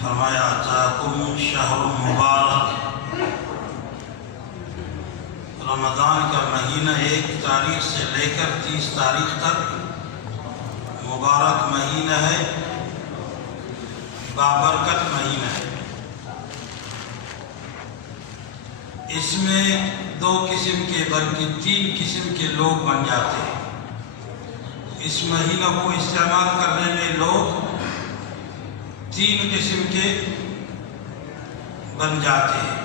فرمایا اتاکم شہر مبارک، رمضان کا مہینہ 1 تاریخ سے لے کر 30 تاریخ تک مبارک مہینہ ہے، بابرکت مہینہ ہے۔ اس میں 2 قسم کے بلکہ 3 قسم کے لوگ بن جاتے ہیں۔ اس مہینہ کو استعمال کرنے میں لوگ 3 قسم کے بن جاتے ہیں۔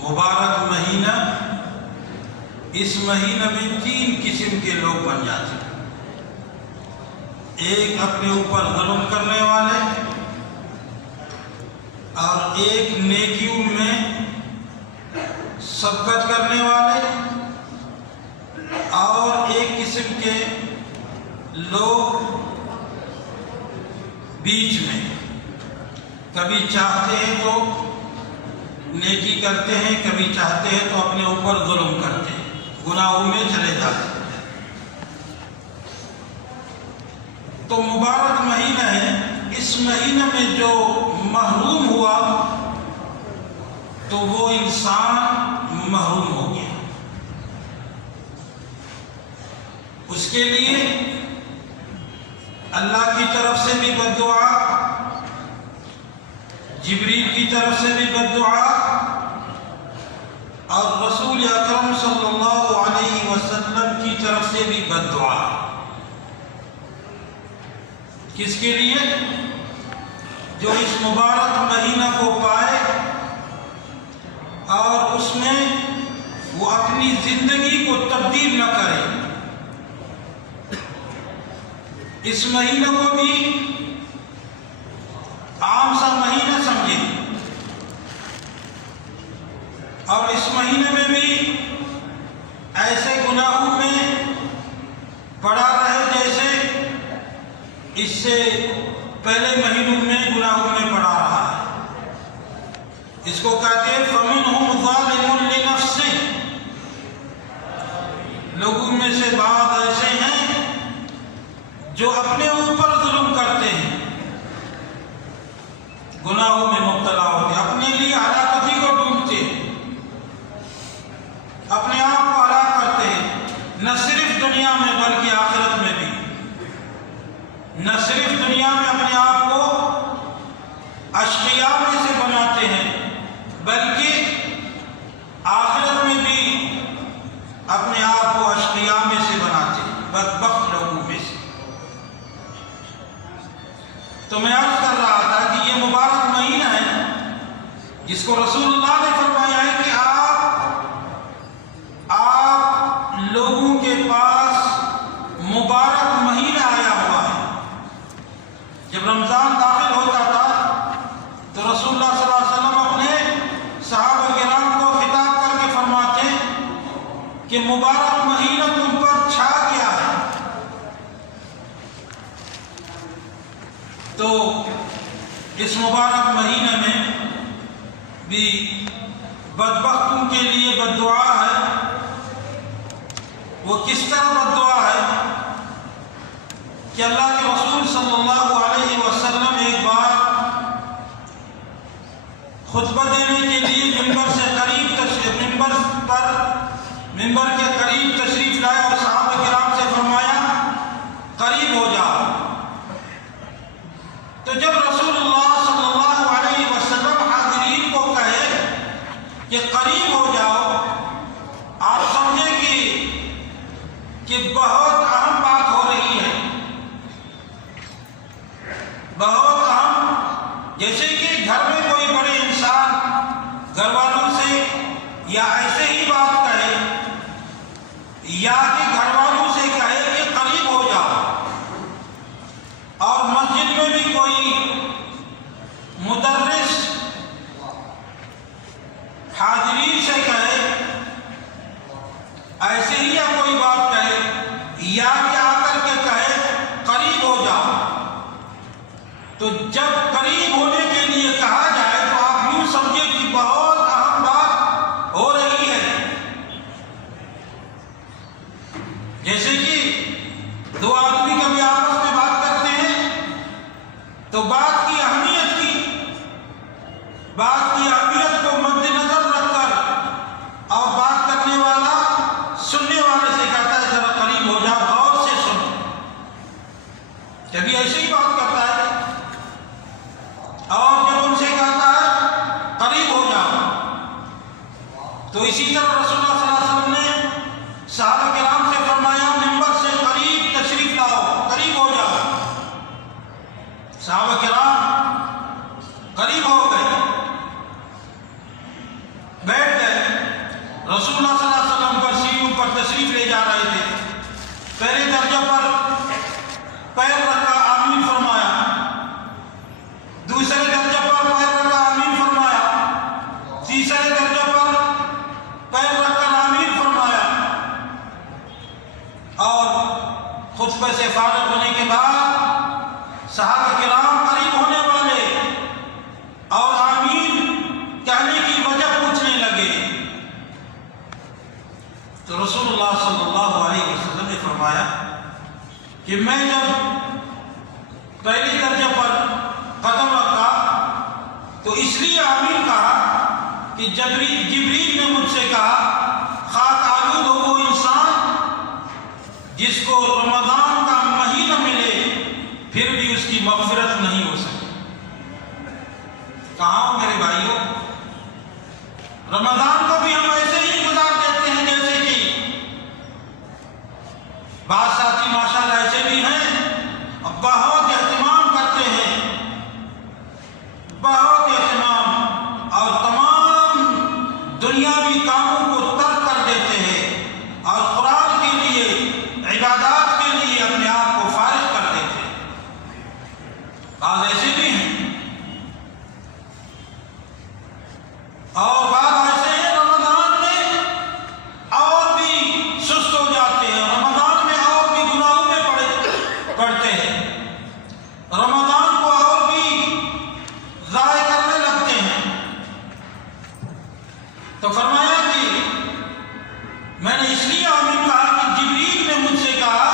مبارک مہینہ، اس مہینہ میں 3 قسم کے لوگ بن جاتے ہیں۔ ایک اپنے اوپر ظلم کرنے والے، اور ایک نیکیوں میں سبقت کرنے والے، اور ایک قسم کے لوگ بیچ میں، کبھی چاہتے ہیں تو نیکی کرتے ہیں، کبھی چاہتے ہیں تو اپنے اوپر ظلم کرتے ہیں، گناہوں میں چلے جاتے ہیں۔ تو مبارک مہینہ ہے، اس مہینہ میں جو محروم ہوا تو وہ انسان محروم ہو گیا۔ اس کے لیے اللہ کی طرف سے بھی بد دعا، جبریل کی طرف سے بھی بد دعا، اور رسول اکرم صلی اللہ علیہ وسلم کی طرف سے بھی بد دعا۔ کس کے لیے؟ جو اس مبارک مہینہ کو پائے اور اس میں وہ اپنی زندگی کو تبدیل نہ کرے، اس مہینہ کو بھی عام سا مہینہ سمجھے، اور اس مہینے میں بھی ایسے گناہوں میں پڑا رہے جیسے اس سے پہلے مہینوں میں گناہوں میں پڑا رہا ہے۔ اس کو کہتے ہیں فَمِنْهُمْ ظَالِمٌ لِنَفْسِهِ۔ لوگوں میں سے بعض ایسے ہیں جو اپنے اوپر ظلم کرتے ہیں، گناہوں میں مبتلا ہوتے ہیں، اپنے لیے ہلاکتی کو ڈھونڈتے ہیں، اپنے آپ کو ہلاک کرتے ہیں، نہ صرف دنیا میں بلکہ آخرت میں بھی۔ نہ صرف دنیا میں اپنے آپ کو اشقیاء میں سے بناتے ہیں، بلکہ آخرت میں بھی اپنے آپ کو اشقیاء میں سے بناتے ہیں، بدبخت لوگوں میں سے۔ تو میں عرض کر رہا تھا کہ یہ مبارک مہینہ ہے جس کو رسول اللہ نے فرمایا ہے کہ آپ لوگوں کے پاس مبارک مہینہ آیا ہوا ہے۔ جب رمضان داخل ہوتا تھا تو رسول اللہ صلی اللہ علیہ وسلم اپنے صحابہ کرام کو خطاب کر کے فرماتے کہ مبارک مہینہ تم پر چھا گیا ہے۔ تو اس مبارک مہینے میں بھی بدبختوں کے لیے بد دعا ہے۔ وہ کس طرح بد دعا ہے کہ اللہ کے رسول صلی اللہ علیہ وسلم ایک بار خطبہ دینے کے لیے ممبر کے قریب تشریف لائے اور صحابہ کرام سے فرمایا قریب ہو جاؤ۔ تو جب رسول اللہ صلی اللہ علیہ وسلم حاضرین کو کہے کہ قریب ہو جاؤ، آپ سمجھیں کہ بہت اہم بات ہو رہی ہے، بہت اہم، جیسے کہ گھر میں کوئی بڑے انسان گھر والوں سے یا ایسے ہی بات کہے، یا کہ گھر والوں سے کہے کہ قریب ہو جاؤ، اور مسجد میں بھی کوئی مدرس حاضرین سے کہے، ایسے ہی یا کوئی بات کہے، یا کہ آ کر کے کہے قریب ہو جاؤ، تو جب قریب ہونے کے لیے کہا جائے تو آپ یوں سمجھے کہ بہت اہم بات ہو رہی ہے۔ جیسے کہ 2 آدمی کبھی آپس میں بات کرتے ہیں تو بات کی کبھی ایسے ہی بات کرتا ہے اور جب ان سے کہتا ہے قریب ہو جاؤ، تو اسی طرح رسول اللہ صلی اللہ علیہ وسلم نے صحابہ کرام سے فرمایا منبر سے قریب تشریف لاؤ، قریب ہو جاؤ۔ صحابہ کرام قریب ہو گئے، بیٹھ گئے۔ رسول اللہ صلی اللہ علیہ وسلم پر سیڑھیوں پر تشریف لے جا رہے تھے، پہلے درجہ پر پیر رکھا، آمین فرمایا، دوسرے درجہ پر پیر رکھا، آمین فرمایا، تیسرے درجہ پر پیر رکھ کر آمین فرمایا، اور خطبے سے فارغ ہونے کے بعد صحابہ کرام قریب ہونے والے اور آمین کہنے کی وجہ پوچھنے لگے، تو رسول اللہ صلی اللہ علیہ وسلم نے فرمایا کہ میں جب پہلی درجہ پر قدم رکھا تو اس لیے آمین کہا کہ جبریل نے مجھ سے کہا خاک آلود ہو وہ انسان جس کو رمضان کا مہینہ ملے پھر بھی اس کی مغفرت نہیں ہو سکتی۔ کہاں ہو میرے بھائیوں؟ رمضان کو بھی ہم ایسے ہی گزار دیتے ہیں جیسے کہ بعض ساتھی ماشاءاللہ ایسے بھی ہیں، بہت اہتمام کرتے ہیں، بہت اہتمام، اور تمام دنیاوی کاموں کو ترک کر دیتے ہیں اور قرآن کے لیے، عبادات کے لیے اپنے آپ کو فارغ کر دیتے ہیں۔ بعض ایسے بھی ہیں اور بعض ایسے ہیں رمضان میں اور بھی سست ہو جاتے ہیں، رمضان میں اور بھی گناہوں میں پڑتے ہیں، رمضان کو اور بھی ضائع کرنے لگتے ہیں۔ تو فرمایا کہ میں نے اس لیے آمین کہا کہ جبریل نے مجھ سے کہا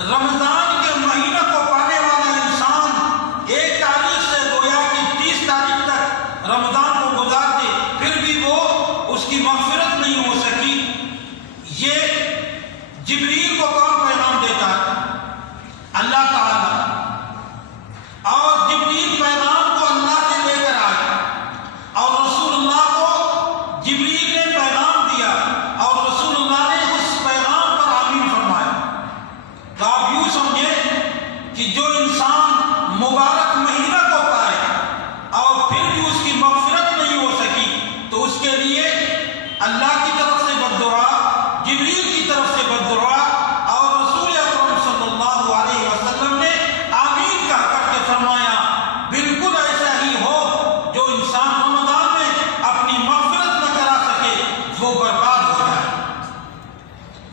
رمضان کے مہینہ کو پانے والا انسان 1 تاریخ سے گویا کہ 30 تاریخ تک رمضان کو گزار دے پھر بھی وہ اس کی مغفرت نہیں ہو سکی۔ یہ جبریل کو کون پیغام دیتا ہے؟ اللہ تعالیٰ، اور جبریل پیغام کو اللہ سے لے کر آئے اور رسول اللہ کو جبریل نے پیغام دیا اور رسول اللہ نے اس پیغام پر آمین فرمایا۔ تو آپ یوں سمجھیں کہ جو انسان مبارک مہینہ کو پائے اور پھر بھی اس کی مغفرت نہیں ہو سکی تو اس کے لیے اللہ کی طرف سے بد دعا، جبریل کی طرف سے بد دعا، اور رسول اکرم صلی اللہ علیہ وسلم نے آمین کہہ کر کے فرمایا بالکل ایسا ہی ہو۔ جو انسان رمضان میں اپنی مغفرت نہ کرا سکے وہ برباد ہو جائے۔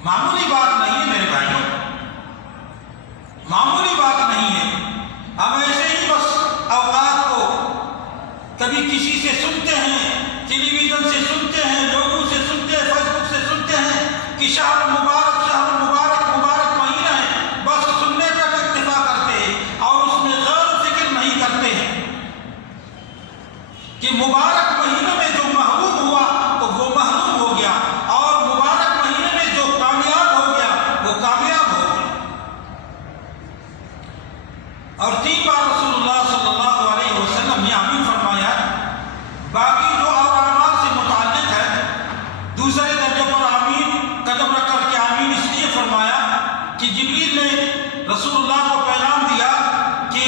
معمولی بات نہیں ہے میرے بھائیوں، معمولی بات نہیں ہے۔ ہم ایسے ہی بس اوقات کو کبھی کسی سے سنتے ہیں، ٹیلی ویژن سے سنتے ہیں، لوگوں سے سنتے ہیں، فیس بک سے سنتے ہیں کہ شہر مبارک مبارک مہینہ ہے، بس سننے تک اکتفا کرتے ہیں اور اس میں غور و فکر نہیں کرتے ہیں کہ مبارک مہینے میں جو محروم ہوا تو وہ محروم ہو گیا اور مبارک مہینے میں جو کامیاب ہو گیا وہ کامیاب ہو گیا۔ اور 3 بار رسول اللہ صلی اللہ علیہ وسلم نے آمین فرمایا۔ باقی جو اور اعمال سے متعلق ہے، دوسرے درجے پر آمین قدم رکھ کر کے آمین اس لیے فرمایا کہ جبریل نے رسول اللہ کو پیغام دیا کہ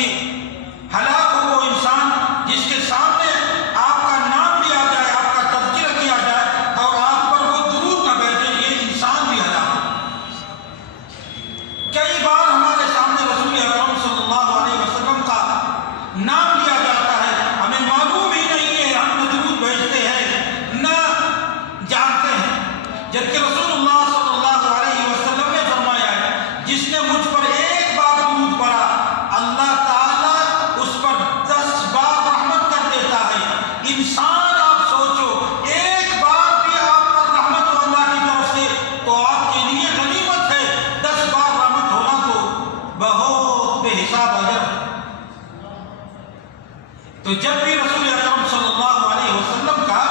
ہلاک ہو وہ انسان جس کے سامنے آپ کا نام لیا جائے، آپ کا تذکرہ کیا جائے اور آپ پر وہ درود نہ بھیجے، یہ انسان بھی ہلاک ہو۔ کئی بار ہمارے سامنے رسول اکرم صلی اللہ علیہ وسلم کا نام لیا جاتا ہے، ہمیں معلوم ہی نہیں ہے، ہم نہ درود بھیجتے ہیں نہ جانتے ہیں، جبکہ رسول اللہ صلی اللہ علیہ وسلم نے فرمایا ہے جس نے مجھ پر 1 بار درود پڑھا اللہ تعالیٰ اس پر 10 بار رحمت کر دیتا ہے۔ انسان آپ سوچو 1 بار بھی آپ پر رحمت ہو اللہ کی طرف سے تو آپ کے لیے غنیمت ہے، 10 بار رحمت ہونا تو بہت بے حساب اجر ہے۔ تو جب بھی رسول اکرم صلی اللہ علیہ وسلم کا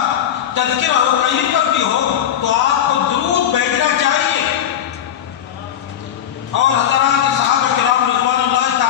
تذکرہ ہو کہیں پر بھی ہو تو آپ کو درود بھیجنا چاہیے۔ اور حضرات صحابہ کرام رضوان اللہ تعالیٰ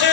6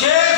6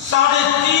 3.5